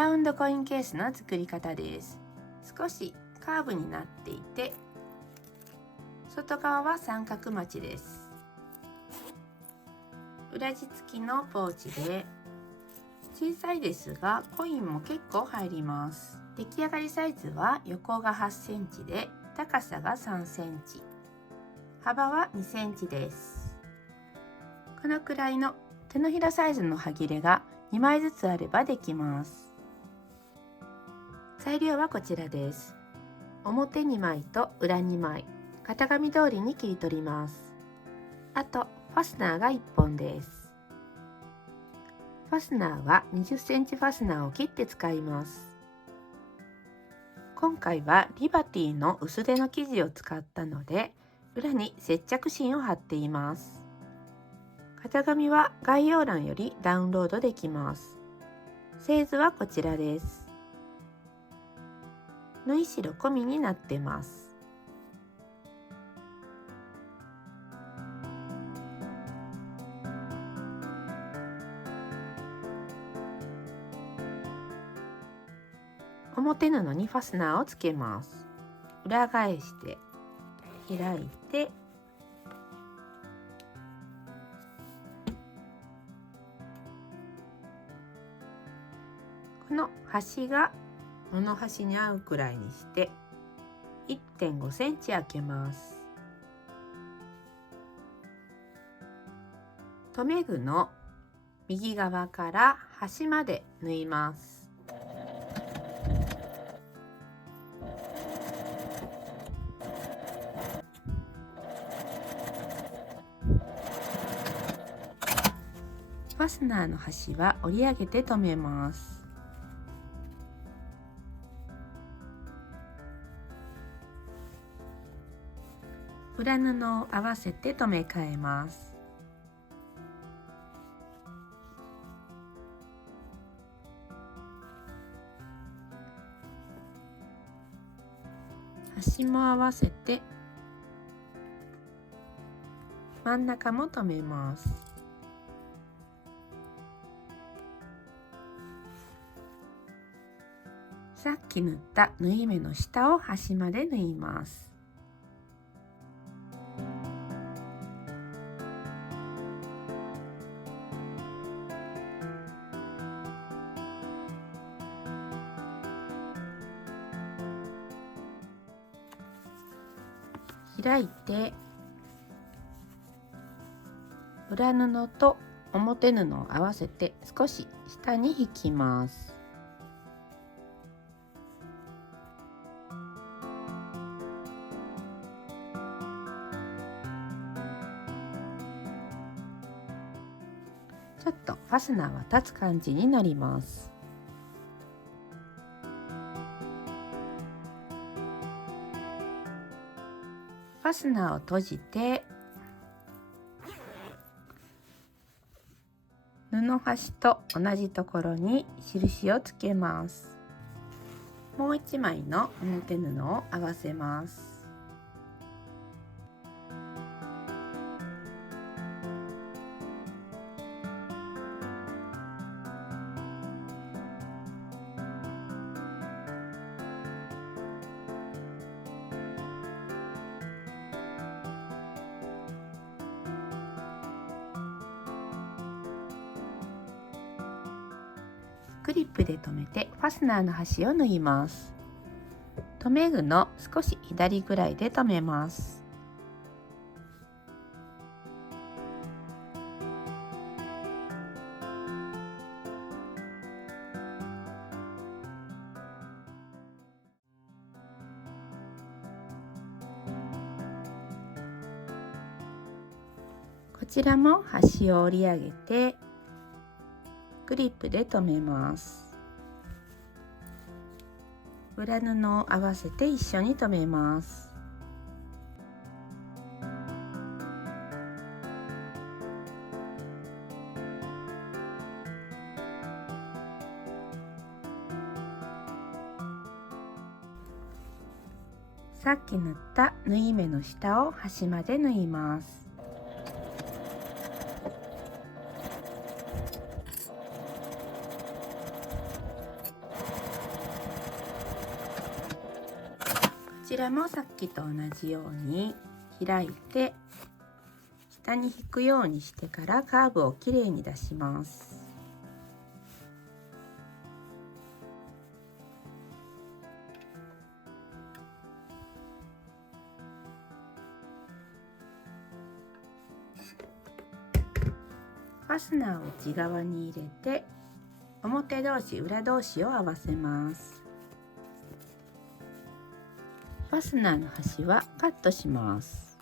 ラウンドコインケースの作り方です。少しカーブになっていて、外側は三角持ちです。裏地付きのポーチで、小さいですがコインも結構入ります。出来上がりサイズは横が8センチで高さが3センチ、幅は2センチです。このくらいの手のひらサイズの端切れが2枚ずつあればできます。材料はこちらです。表2枚と裏2枚、型紙通りに切り取ります。あとファスナーが1本です。ファスナーは20センチファスナーを切って使います。今回はリバティの薄手の生地を使ったので、裏に接着芯を貼っています。型紙は概要欄よりダウンロードできます。製図はこちらです。縫い代込みになってます。表布にファスナーをつけます。裏返して開いて、この端が布端に合うくらいにして 1.5 センチ開けます。留め具の右側から端まで縫います。ファスナーの端は折り上げて留めます。裏布を合わせて留め替えます。端も合わせて真ん中も留めます。さっき縫った縫い目の下を端まで縫います。開いて裏布と表布を合わせて少し下に引きます。ちょっとファスナーは立つ感じになります。ファスナーを閉じて、布端と同じところに印をつけます。もう一枚の表布を合わせます。クリップで留めてファスナーの端を縫います。留め具の少し左ぐらいで留めます。こちらも端を折り上げてクリップで留めます。裏布を合わせて一緒に留めます。さっき縫った縫い目の下を端まで縫います。ちらもさっきと同じように開いて下に引くようにしてからカーブをきれいに出します。ファスナーを内側に入れて表同士裏同士を合わせます。ファスナーの端はカットします。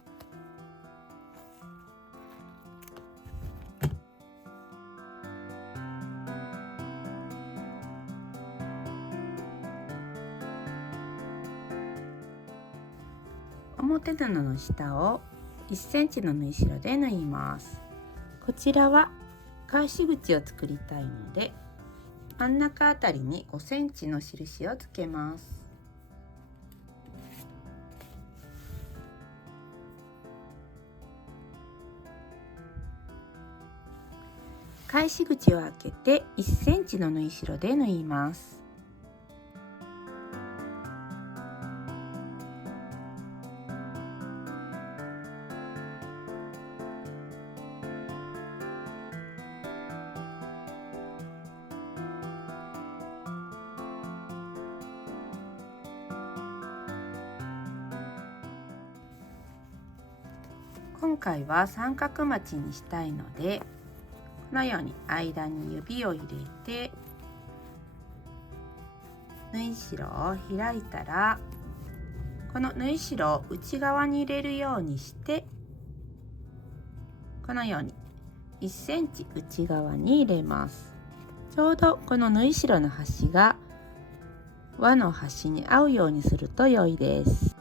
表布の下を1センチの縫い代で縫います。こちらは返し口を作りたいので真ん中あたりに5センチの印をつけます。返し口を開けて1センチの縫い代で縫います。今回は三角まちにしたいので、このように間に指を入れて縫い代を開いたら、この縫い代を内側に入れるようにして、このように1センチ内側に入れます。ちょうどこの縫い代の端が輪の端に合うようにすると良いです。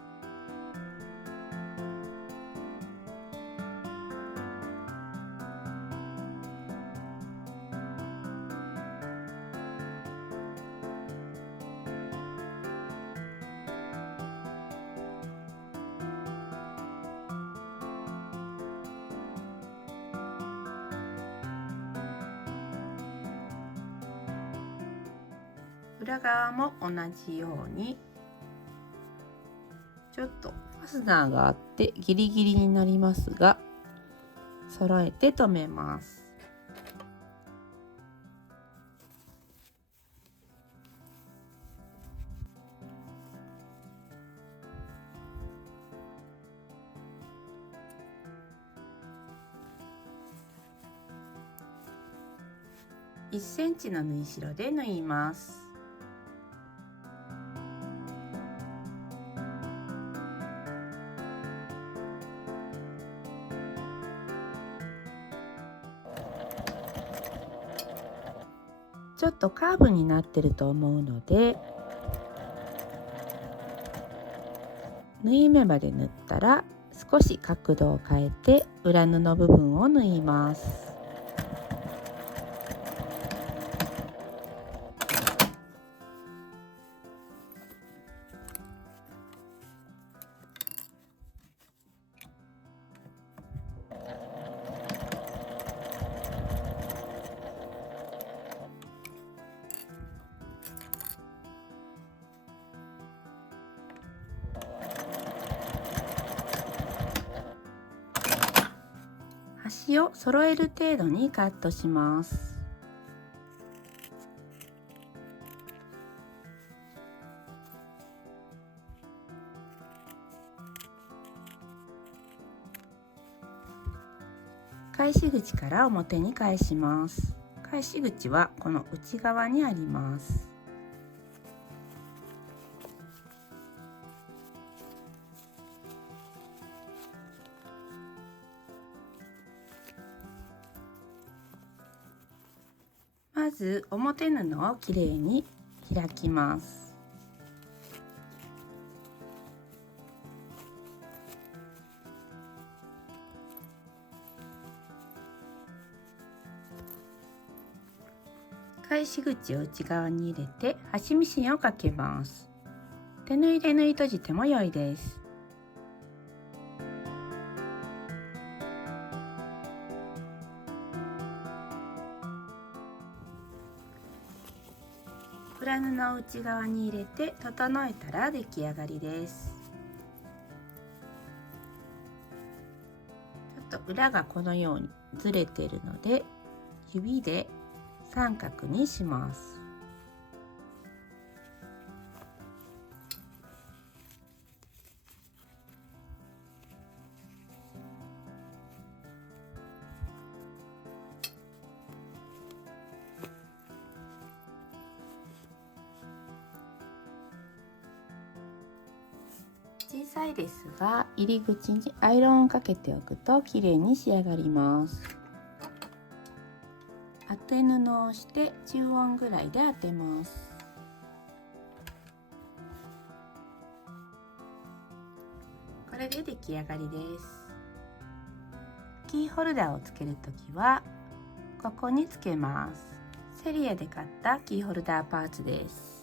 裏側も同じようにちょっとファスナーがあってギリギリになりますが揃えて留めます。1センチの縫い代で縫います。ちょっとカーブになってると思うので、縫い目まで縫ったら少し角度を変えて裏布部分を縫います。端を揃える程度にカットします。返し口から表に返します。返し口はこの内側にあります。まず表布をきれいに開きます。返し口を内側に入れて端ミシンをかけます。手縫いで縫い閉じても良いです。裏布を内側に入れて整えたら出来上がりです。裏がこのようにずれているので指で三角にします。小さいですが入り口にアイロンをかけておくときれいに仕上がります。当て布をして中音ぐらいで当てます。これで出来上がりです。キーホルダーをつけるときはここにつけます。セリアで買ったキーホルダーパーツです。